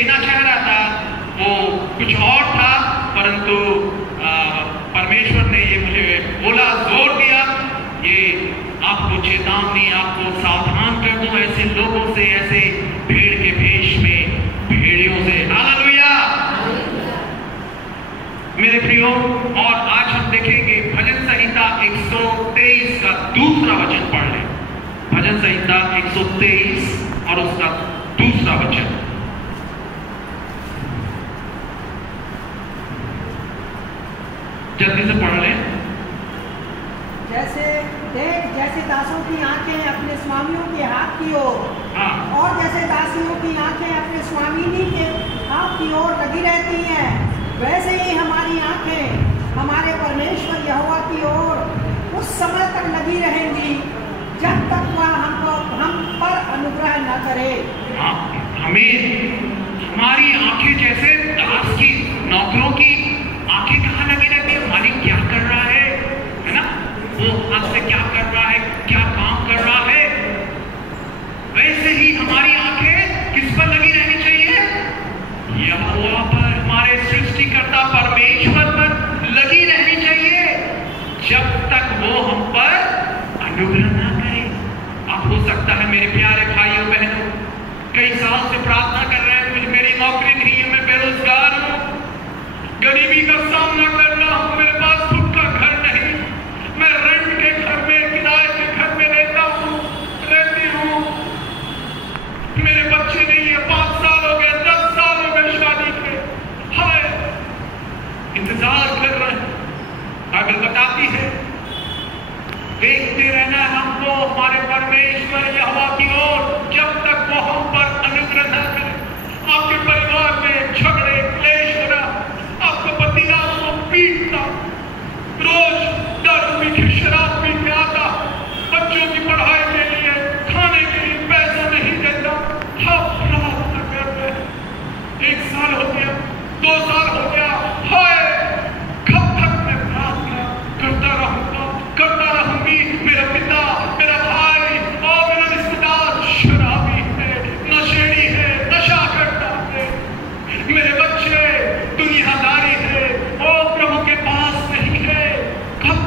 देना चाह रहा था वो कुछ और था, परंतु परमेश्वर ने ये मुझे बोला, जोर दिया, ये आपको चेतावनी, आपको सावधान कर दूं ऐसे लोगों से, ऐसे भेड़ के भेष में भेड़ियों से। हालेलुया मेरे प्रियो। और आज हम देखेंगे भजन संहिता 123 का दूसरा वचन पढ़ लें। भजन संहिता 123 और उसका दूसरा वचन। जल्दी से पढ़ लें। जैसे दासों की आंखें अपने स्वामियों के हाथ की ओर, और जैसे दासियों की आंखें अपने स्वामिनी के हाथ की ओर लगी रहती हैं, वैसे ही हमारी आंखें हमारे परमेश्वर यहोवा की ओर उस समय तक लगी रहेंगी जब तक वह हम पर अनुग्रह न करे। हमारी आंखें जैसे दास की, नौकरों की आंखें कहाँ लगी रहती है? मालिक क्या कर रहा है ना, वो हाथ से क्या कर रहा है, क्या काम कर रहा है। वैसे ही हमारी आंखें किस पर लगी रहनी चाहिए? यहोवा पर, हमारे सृष्टिकर्ता परमेश्वर पर लगी रहनी चाहिए जब तक वो हम पर अनुग्रह ना करे। अब हो सकता है मेरे प्यारे भाइयों बहनों, कई साल से प्रार्थना कर रहे हैं, मुझे मेरी नौकरी नहीं है, मैं बेरोजगार हूं, गरीबी का सामना कर रहा हूं, मेरे पास खुद का घर नहीं, मैं रेंट के घर में, किराए के घर में रहती हूं, मेरे बच्चे नहीं है, 5 साल हो गए, 10 साल हो गए शादी के, हाय इंतजार कर रहे हैं। बाइबल बताती है देखते रहना हमको हमारे परमेश्वर यहोवा की ओर जब तक वो हम पर अनुग्रह न करे। आपके परिवार में झगड़े क्लेश हो रहा, आपका पति आपको पीटता, रोज दारू पी के, शराब पी के आता, बच्चों की पढ़ाई के लिए, खाने के लिए पैसा नहीं देता, आप प्रार्थना कर रहे हैं, 1 साल हो गया, 2 साल हो गया, हाय कब तक मैं प्रार्थना करता रहूंगी, मेरा पिता, मेरा भाई और मेरा रिश्तेदार शराबी है, नशेड़ी है, नशा करता है, मेरे बच्चे दुनियादारी है, ओ प्रभु के पास नहीं है, कब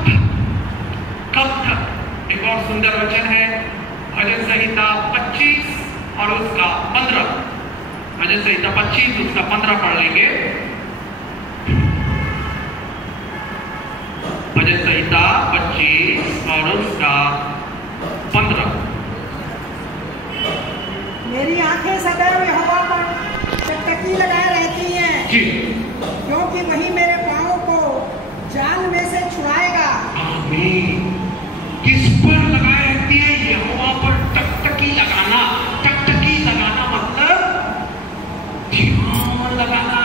तक। एक और सुंदर वचन है भजन संहिता 25 और उसका 15। भजन संहिता 25 उसका 15 पढ़ लेंगे। भजन संहिता 25 और उसका 15। मेरी आंखें सदैव यहोवा पर टकटकी लगाए रहती हैं जी, क्योंकि वही मेरे पांवों को जाल में से छुड़ाएगा। आमीन। किस पर लगाए रहती है? यहोवा पर टकटकी लगाना। टकटकी लगाना मतलब ध्यान लगाना।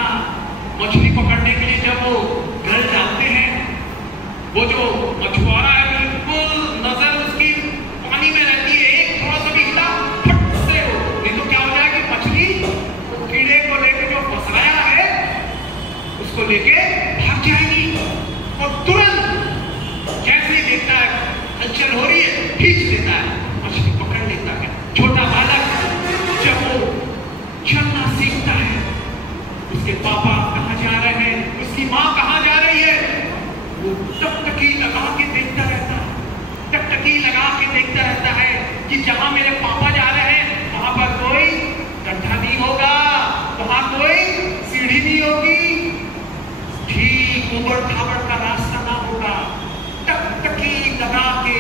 मछली पकड़ने के लिए जब वो घर जाते हैं, वो जो मछुआरा है बिल्कुल नजर उसकी पानी में रहती है, एक थोड़ा सा भी हिला फट से हो, नहीं तो क्या हो जाएगी, मछली कीड़े को लेके जो फंसाया है उसको लेके भाग जाएगी। और तुरंत जैसे ही देखता है हलचल हो रही है, खींच लेता है, मछली पकड़ लेता है। छोटा बालक जब वो चलना सीखता है, उसके पापा कहाँ जा रहे हैं, उसकी माँ कहाँ जा रही है, वो टकटकी लगा के देखता रहता है, टकटकी लगा के देखता रहता है कि जहां मेरे पापा जा रहे हैं वहां पर कोई गड्ढा नहीं होगा, वहां कोई सीढ़ी नहीं होगी, ठीक उबड़ खाबड़ का रास्ता ना होगा। टकटकी लगा के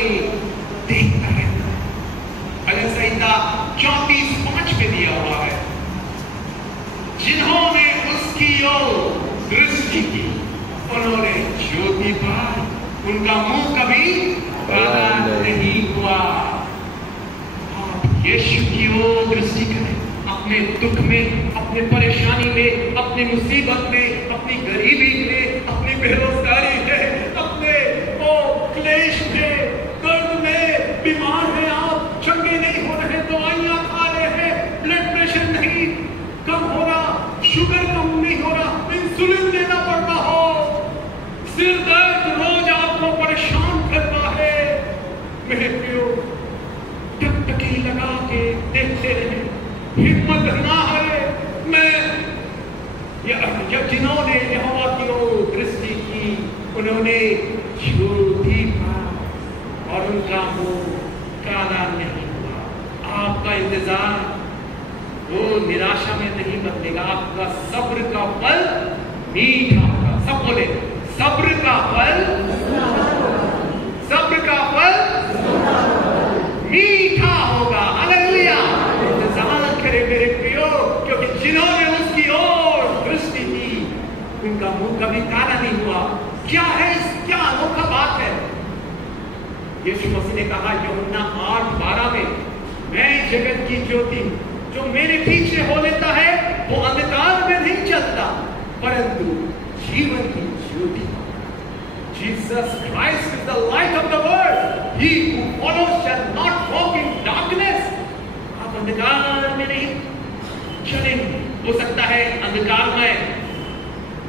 देखता रहता है। भजन संहिता 34:5 पे दिया हुआ है, जिन्होंने उसकी ओर दृष्टि की उन्होंने ज्योति पाई, उनका मुंह कभी काला नहीं हुआ। आप यीशु की ओर दृष्टि करें, अपने दुख में, अपने परेशानी में, अपनी मुसीबत में, अपनी गरीबी में, अपनी बेरोजगारी में, अपने क्लेश में, दर्द में, बीमार हैं आप, चंगे नहीं हो रहे, दवाइयां खा रहे हैं, ब्लड प्रेशर नहीं कम हो रहा, शुगर कम नहीं हो रहा, इंसुलिन देना पड़ रहा हो, सिर दर्द रोज आपको परेशान करता है, मेरे प्रियो टकटकी लगा के देखते रहे, हिम्मत ना हारे। मैं निराशा में नहीं बदलेगा। आपका सब्र का फल मीठा होगा। सब बोले सब्र का फल, सब्र का फल मीठा होगा। हालेलुया। इंतजार करें मेरे प्रियो, क्योंकि जिन्होंने उसकी ओर दृष्टि की उनका मुंह कभी काला नहीं हुआ। क्या है, क्या अनोखा बात है। यीशु मसीह ने कहा यूहन्ना 8:12 में, मैं जगत की ज्योति हूं, जो मेरे पीछे हो लेता है वो अंधकार में नहीं चलता परंतु जीवन की ज्योति। Jesus Christ is the light of the world. He who follows shall not walk in darkness. आप अंधकार में नहीं चलेंगे। हो सकता है अंधकार में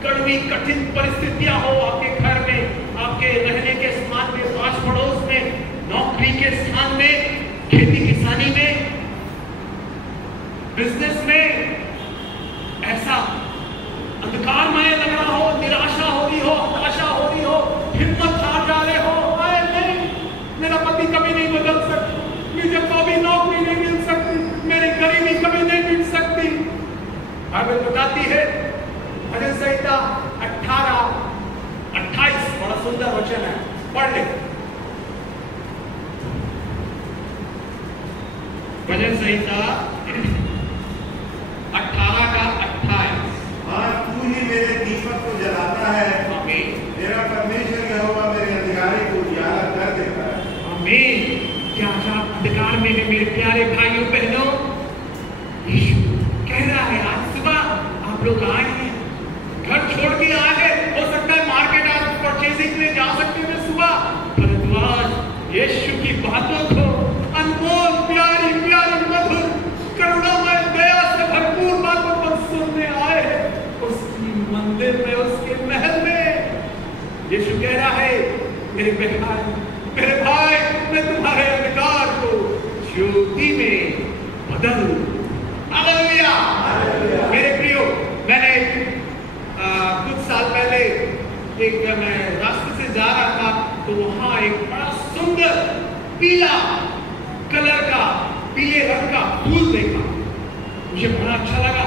कड़वी कठिन परिस्थितियां हो आपके घर में, आपके रहने के स्थान में, पास पड़ोस में, नौकरी के स्थान में, खेती किसानी में, बिजनेस में, ऐसा अंधकारमय लग रहा हो, निराशा हो रही हो, हताशा हो रही हो, हिम्मत हार जा रहे हो, नहीं मेरा पति कभी नहीं बदल सकता, मुझे कभी नौकरी नहीं मिल सकती, मेरी गरीबी कभी नहीं मिल सकती। बाइबल बताती है भजन संहिता 18:28, बड़ा सुंदर वचन है, पढ़ ले। भजन संहिता 18:28। आज तू ही मेरे दीपक को जलाता है, मेरा परमेश्वर यहोवा मेरे अंधकारे को उजाला कर देता है। आमीन। क्या आप अंधकार में है मेरे प्यारे भाइयों बहनों? यीशु कह रहा है आज सुबह आप लोग आए हैं, घर छोड़ के आ गए, हो सकता है मार्केट आज परचेजिंग में जा सकते हैं सुबह, परंतु आज यीशु की बातों को अनमोल प्यारी प्यारी मधुर करुणामय दया से भरपूर बातों पर सुनने आए हैं उसकी मंदिर में, उसके महल में। यीशु कह रहा है मेरे भाई मैं तुम्हारे अंधकार को ज्योति में बदल। हालेलुया। मेरे प्रियो, मैंने कुछ साल पहले मैं रास्ते से जा रहा था तो वहां एक बड़ा सुंदर पीला कलर का, पीले रंग का फूल देखा, मुझे बड़ा अच्छा लगा।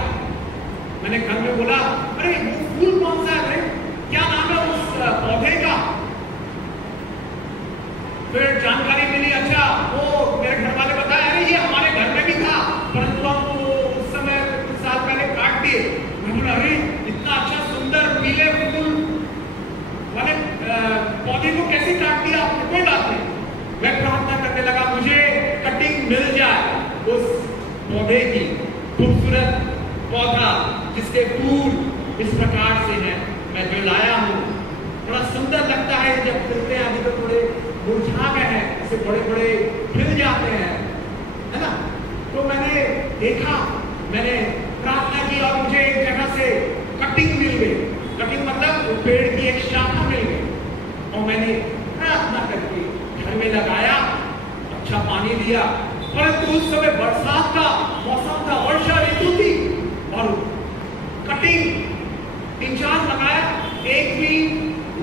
मैंने घर में बोला अरे वो फूल कौन सा है, क्या नाम है उस पौधे का? फिर जानकारी मिली, अच्छा वो मेरे घर वाले बताया अरे ये हमारे घर में भी था परंतु हम उस समय कुछ साल पहले काट दिए। मैं बोला अरे इतना अच्छा सुंदर पीले फूल वाले पौधे को कैसे काट दिया आपने, कोई बात नहीं। मैं प्रार्थना करने लगा मुझे कटिंग मिल जाए उस पौधे की, खूबसूरत पौधा जिसके फूल इस प्रकार से हैं, मैं जो लाया हूँ बड़ा सुंदर लगता है जब खिलते हैं। अभी तो थोड़े मुरझा गए हैं, इसे बड़े बड़े खिल जाते हैं, है ना। तो मैंने देखा, मैंने प्रार्थना की और मुझे एक जगह से कटिंग मिल गई। कटिंग मतलब पेड़ की एक शाखा मिल गई और मैंने प्रार्थना करके घर में लगाया, अच्छा पानी दिया। परंतु उस समय बरसात का मौसम था, वर्षा ऋतु थी और कटिंग 3-4 लगाया, एक भी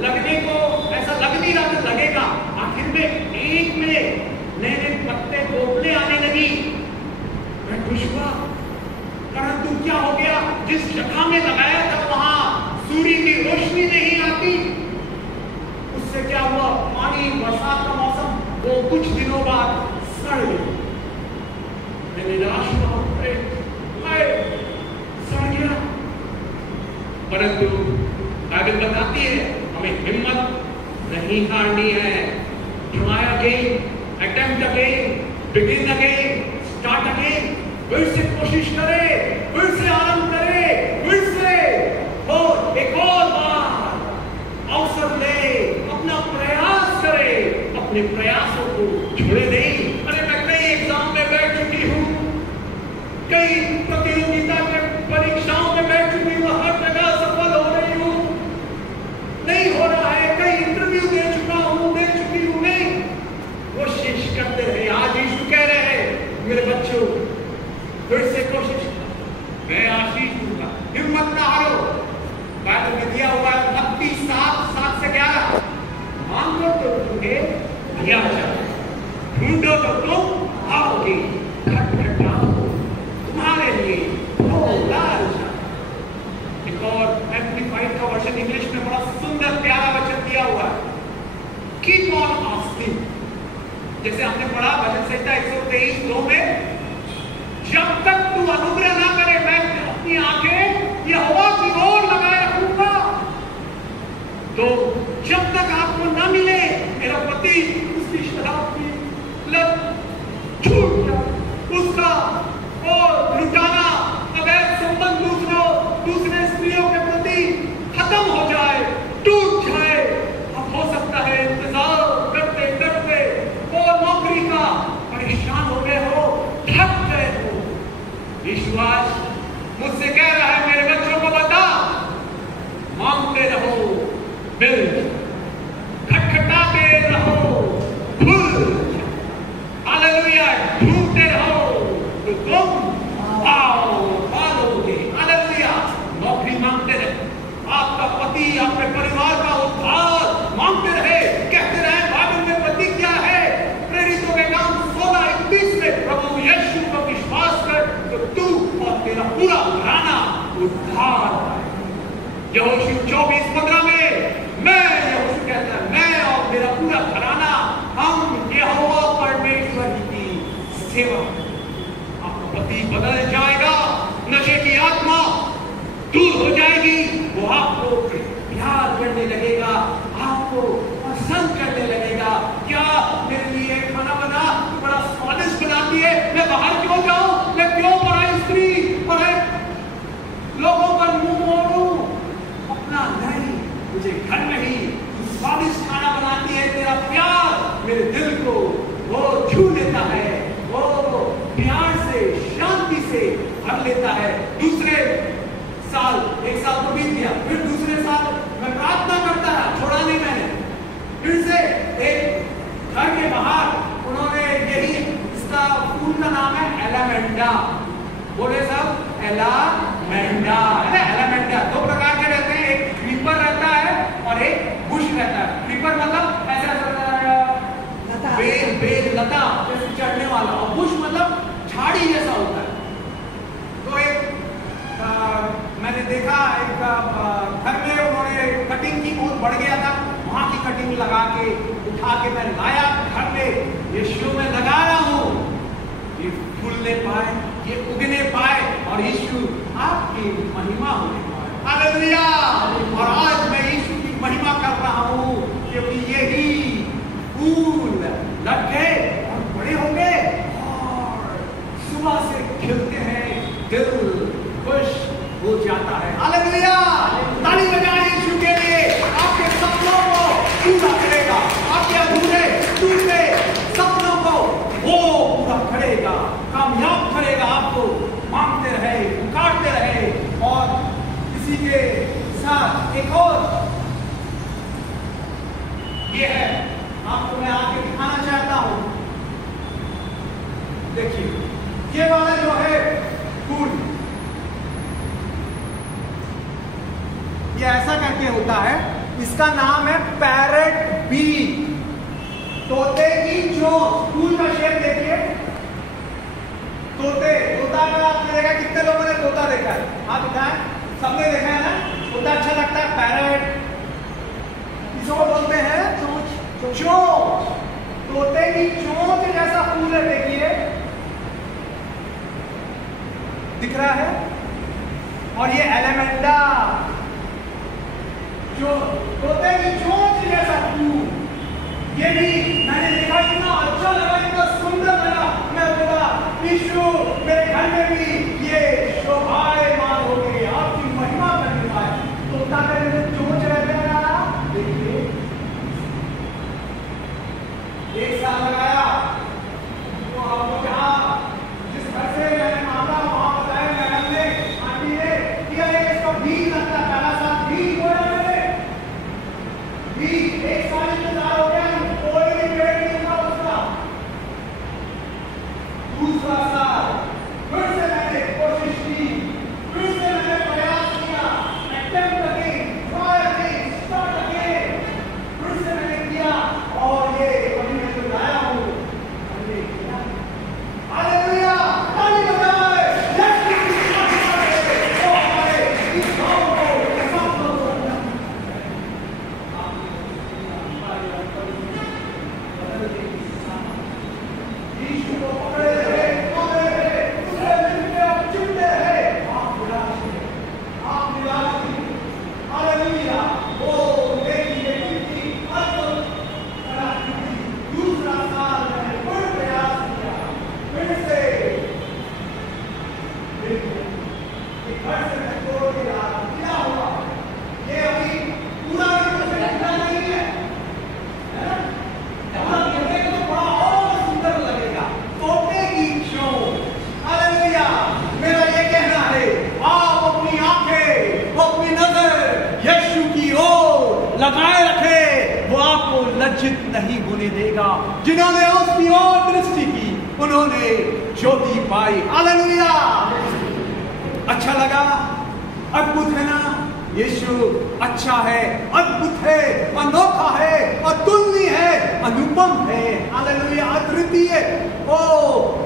लगने को ऐसा लग नहीं रहा था लगेगा। आखिर में एक में नए नए पत्ते पोपले आने लगी, मैं खुश हुआ। परंतु क्या हो गया, जिस जगह में लगाया था वहां सूर्य की रोशनी नहीं आती। उससे क्या हुआ, पानी बरसात का मौसम वो कुछ दिनों बाद सड़ गया। मैं निराश हुआ, सड़ गया। परंतु बाइबल बताती है हमें हिम्मत नहीं हारनी है। Try again, attempt again, begin again, start again. फिर से कोशिश करे, फिर से आरंभ करे, फिर से और एक और बार अवसर ले, अपना प्रयास करे, अपने प्रयासों को छोड़े नहीं। अरे मैं कई एग्जाम में बैठ चुकी हूँ, कई प्रतियोगिता में परीक्षाओं में बैठ चुकी हूँ, हर जगह सफल हो रही हूँ, नहीं हो रहा है। कई इंटरव्यू दे चुकी हूँ, नहीं। कोशिश करते रहे। आज यीशु कह रहे हैं मेरे बच्चों फिर से कोशिश, मैं आशीष दूंगा, हिम्मत ना हारो। बाइबल में दिया हुआ है मत्ती 7:7-11, मांगो तो तुम्हें दिया जाए, ढूंढो तो तुम पाओगे, खटखटाओ तुम्हारे लिए मिल खटखटाते रहो, खुल, हालेलुया, ढूंढते रहो तो तुम पाओगे, हालेलुया। नौकरी मांगते रहे, आपका पति आपके परिवार का उद्धार मांगते रहे, कहते रहे बाइबल में प्रतिज्ञा है प्रेरितों के काम 16:21 में, प्रभु यीशु को विश्वास कर तो तू और तेरा पूरा घराना उद्धार पाए। यहोशू 24:15 में मैं, यहोशू कहता है, मैं और मेरा पूरा घराना हम यहोवा परमेश्वर की सेवा। आपका पति बदल जाएगा, नशे की आत्मा दूर हो जाएगी, वो आपको प्यार करने लगेगा, आपको पसंद करने लगेगा। क्या मेरे लिए खाना बना, बड़ा स्वादिष्ट बनाती है, मैं बाहर क्यों जाऊं, मैं क्यों पराई स्त्री पराई लोगों पर मुंह मोड़ूं, अपना नहीं, मुझे घर में ही स्वादिष्ट खाना बनाती है, तेरा प्यार मेरे दिल को वो छू लेता है, वो प्यार से शांति से भर लेता है। दूसरे साल, एक साल तो बीत गया, फिर दूसरे साल मैं प्रार्थना करता रहा, छोड़ा नहीं मैंने। फिर से एक घर के बाहर उन्होंने यही, इसका फूल का नाम है एलामेंडा, बोले सब एलामेंडा, एलामेंडा। दो प्रकार के रहते हैं, एक क्रीपर रहता है और एक बुश रहता है। क्रीपर मतलब ऐसा बेल लता जैसे चढ़ने वाला, और बुश मतलब झाड़ी जैसा होता है। तो एक मैंने देखा एक घर में उन्होंने कटिंग की, बहुत बढ़ गया था, वहां की कटिंग लगा के उठा के मैं लाया घर में, यीशु में लगा रहा हूं, ये फूलने पाए, ये उगने पाए और यीशु आपकी महिमा होने पाए, हालेलुया। और आज मैं यीशु की महिमा कर रहा हूं क्योंकि यही फूल लग गए और बड़े हो गए और सुबह से खिलते हैं, दिल खुश हो जाता है, हालेलुया। ताली बजाएं यीशु के लिए, आपके सपनों को पूरा करेगा, आपके अधूरे टूटे सपनों को वो पूरा करेगा, कामयाब करेगा आपको। मांगते रहे, पुकारते रहे। और इसी के साथ एक और ये है, आपको मैं आगे दिखाना चाहता हूं। देखिए ये वाला जो है फूल, ये ऐसा करके होता है, इसका नाम है पैरेट बी, तोते की चोंच। फूल का शेप देखिए, तोता का आपने देखा, कितने लोगों ने तोता देखा है, आप बताएं, सबने देखा है ना, तोता अच्छा लगता है। पैरेट इसको बोलते हैं चोंच, तोते की चोंच जैसा फूल है, देखिए दिख रहा है। और ये एलामेंडा, जो तोते की चोंच जैसा फूल, ये भी मैंने देखा, इतना अच्छा लगा, इतना सुंदर लगा। मैं बोला यीशु मेरे घर में भी ये शोभायमान हो गई, आपकी महिमा करने पाए। तोता का जो चोंच रहता है ना, देखिए एक साल लगाया, तो आपको जहाँ जिस घर से मैंने मांगा वहां बताया मैडम ने, आंटी ने किया, इसका बीज लगता है, पहला साल बीज बोला मैंने, बीज एक साल इंतजार हो गया, कोई भी पेड़ नहीं था उसका। दूसरा साल फिर से मैंने कोशिश की, फिर से मैंने प्रयास किया, attempt again, try again, start again, फिर से मैंने किया और ये अभी मैं जो लाया हूं, हमने किया, हालेलुया। ताली बजाएं, यीशु की महिमा करें, वो हमारे इस गांव को सब लोगों को यीशु को पकड़े रहे, पकड़े रहे, उससे मिलके आप चिपटे रहे, आप निराश नहीं, हालेलुया। वो देखिए कितनी अद्भुत कराती थी। दूसरा साल मैंने फिर प्रयास किया, फिर से घर से मैं छोड़ के आ, क्या हुआ, ये अभी पूरा भी तो निकला नहीं है, पूरा देखने को तो बड़ा और सुंदर लगेगा। तोते की चोंच, हालेलुया। मेरा ये कहना है, आप अपनी आंखें, अपनी नजर यीशु की ओर लगाए नहीं होने देगा। जिन्होंने उसकी ओर दृष्टि की उन्होंने ज्योति पाई। हालेलुया। अच्छा लगा? अद्भुत है ना? यीशु अच्छा है, अद्भुत है, अनोखा है, अतुलनीय है, अनुपम है। हालेलुया। अद्वितीय ओ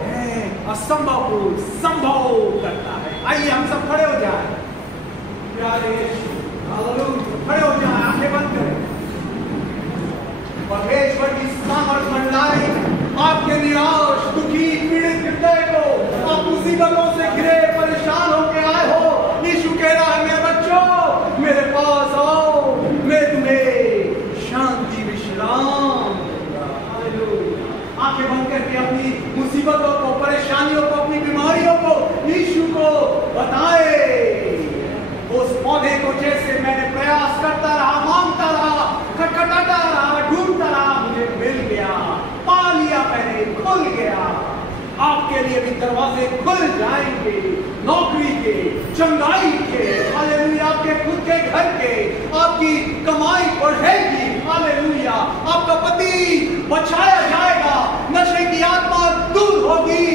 है, असंभव को संभव करता है। आइए हम सब खड़े हो जाएं। प्यारे यीशु, हालेलुया, खड़े हो जाएं, आंखें बंद करें। परमेश्वर की सामर्थ मंडराए आपके निराश, दुखी, पीड़ित हृदय को, आप मुसीबतों से घिरे परेशान होकर आए हो। यीशु कह रहा है, मेरे बच्चों मेरे पास आओ, मैं तुम्हें शांति विश्राम दूंगा। हालेलुया। आंखें बंद करके अपनी मुसीबतों को, परेशानियों को, अपनी बीमारियों को यीशु को बताए। उस पौधे को जैसे मैंने प्रयास करता रहा, मांगता रहा, खटखटाता रहा, ढूंढता रहा, मुझे मिल गया, पा लिया मैंने, खुल गया। आपके लिए भी दरवाजे खुल जाएंगे, नौकरी के, चंगाई के, हालेलुया, आपके खुद के घर के, आपकी कमाई बढ़ेगी। हालेलुया। आपका पति बचाया जाएगा, नशे की आत्मा दूर होगी,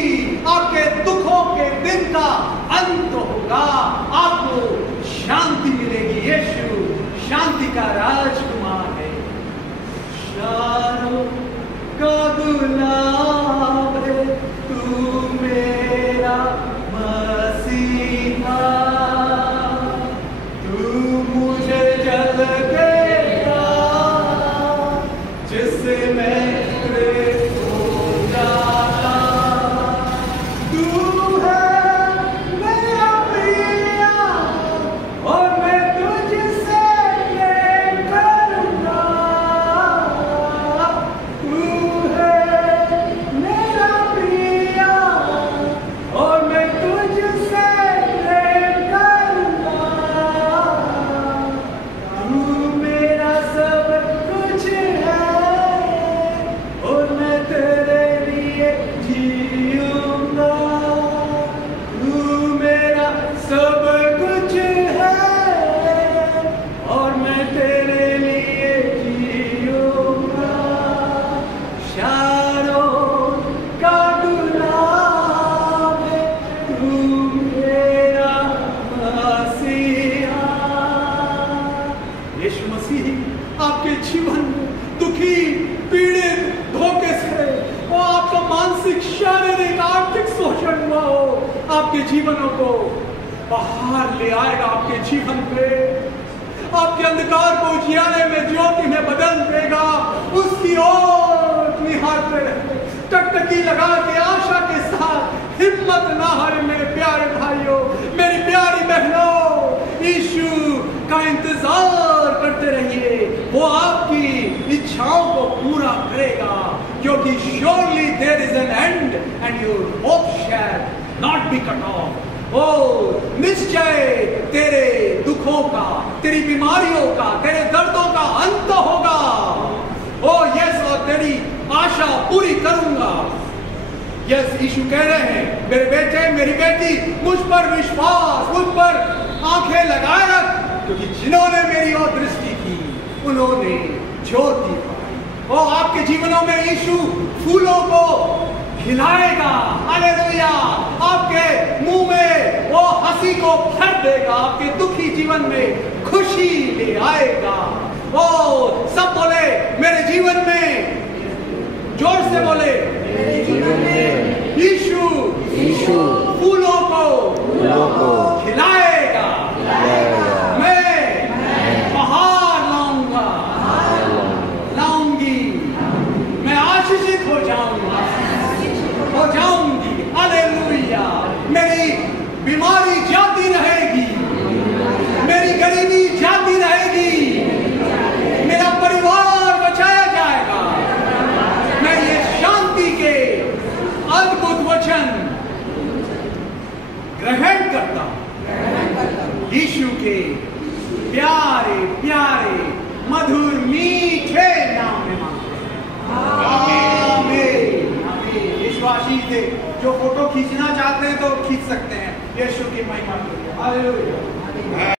आपके दुखों के दिन का अंत होगा, आपको शांति मिलेगी। यीशु शांति का राजकुमार है। शारों का गुलाब है तू मेरा मसीहा, तू मुझे जल देगा जिससे मैं प्रेरित हो जाता। तू है मेरा प्रिया और मैं तुझसे प्रेम करूंगा। तू है मेरा प्रिया और मैं तुझसे प्रेम करूंगा। तू मेरा सब कुछ है और मैं तेरे लिए जीऊंगा। तू मेरा सब कुछ है और मैं तेरे लिए जीऊंगा। शारों का गुलाब है तू मेरा मसीहा। यीशु मसीह आपके जीवन में दुखी, पीड़ित, धोखे से और आपका मानसिक, शारीरिक, आर्थिक शोषण हुआ हो, आपके जीवनों को बाहर ले आएगा। आपके जीवन पे आपके अंधकार को उजियारे में, ज्योति में बदल देगा। उसकी ओर निहारते रहे, टकटकी लगा के आशा के साथ। हिम्मत ना हारे मेरे प्यारे भाइयों, मेरी प्यारी बहनों। यीशु का इंतजार करते रहिए, वो आपकी इच्छाओं को पूरा करेगा, क्योंकि surely there is an end and your hope shall not be cut off। ओ निश्चय तेरे दुखों का, तेरी बीमारियों का, तेरे दर्दों का अंत होगा। ओ यस, और तेरी आशा पूरी करूंगा। यस, यीशु कह रहे हैं, मेरे बेटे, मेरी बेटी, मुझ पर विश्वास, मुझ पर आंखें लगाए रख, क्योंकि जिन्होंने मेरी ओर दृष्टि की उन्होंने ज्योति पाई। ओ आपके जीवनों में यीशु फूलों को खिलाएगा। हालेलुया। आपके मुंह में वो हंसी को भर देगा, आपके दुखी जीवन में खुशी ले आएगा। ओ सब बोले, मेरे जीवन में, जोर से बोले, मेरे जीवन में यीशु फूलों को खिलाएगा। मैं बाहर लाऊंगी, मैं आशीषित हो जाऊंगी। हालेलुया। मेरी बीमारी जाती रहेगी, मेरी गरीबी जाती रहेगी, मेरा परिवार बचाया जाएगा। मैं ये शांति के अद्भुत वचन ग्रहण करता हूं। यीशु के प्यारे प्यारे मधुर मीठे नाम में मांगते हैं। आमीन। आमीन। यीशु आशीष दे। जो फोटो खींचना चाहते हैं तो खींच सकते हैं। यीशु की महिमा के लिए। हालेलुया।